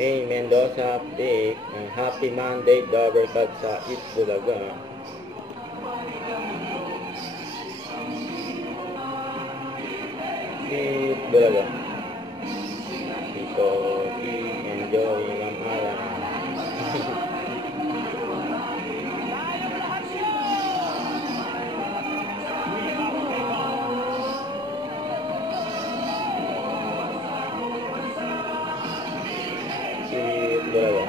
May Mendoza update. Happy Monday, Dabarkad sa Eat Bulaga. Eat Bulaga. Tito, enjoy ng ala. Eat Bulaga.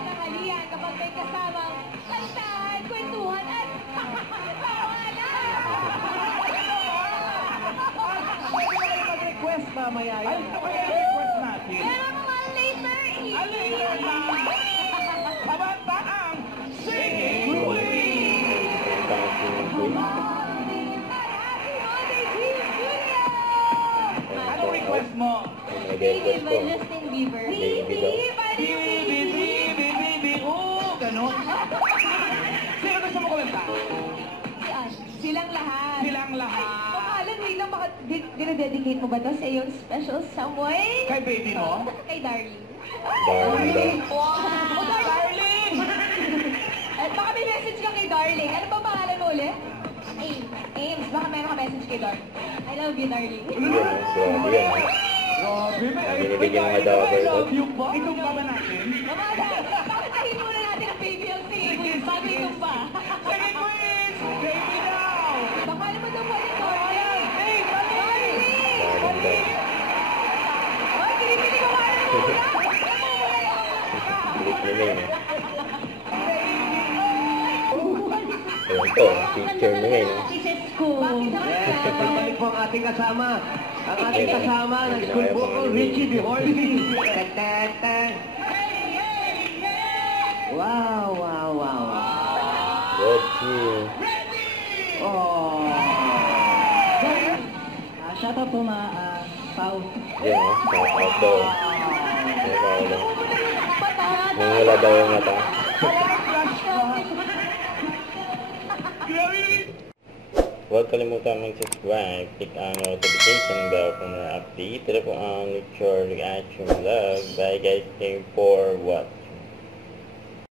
Tanghalian kapag may kasamang kantahan, kwentuhan at Mag-request mamaya yan. Mag-request natin. pero mga later evening. Kabantaang Singing Queen! Anong request mo? Baby by Justin Bieber. Baby daw. Baby, ganon. Sino gusto mo kumanta? Silang lahat. Silang lahat. Pangalan, wait lang, baka dinededicate mo ba to sa iyong special someone? Kay baby mo? Kay Darling. Darling. Wow! Darling! At baka may message ka kay Darling. Ano ba pangalan mo ulit? Ames. Ames, baka meron ka message kay Darling. I love you, Darling. Yan, grabe yan. Grabe, Binibigyan ng Dabar. I love you po. Itong ba natin? Bakit tahin muna natin ang baby ang singing? Bago itong pa. Singing Queens! Baby now! Baka naman daw pwede Darling. Hey, Darling! Darling daw. Ay, pinipili ko nga rin muna. Bilis nila yun eh. Ayun to, teacher na ngayon. Babalik po ang ating kasama. Ang ating kasama ng school vocal, Richie the Horsey. Wow, wow, wow. Good you. Oh. Shout out po Pao. Yan o, shout out daw. Shout daw. Nangula daw yung mata. Huwag kalimutan mag-subscribe, click ang notification bell for more update. Ito po ang Lecture Reaction Vlog. Bye guys, thank you for what?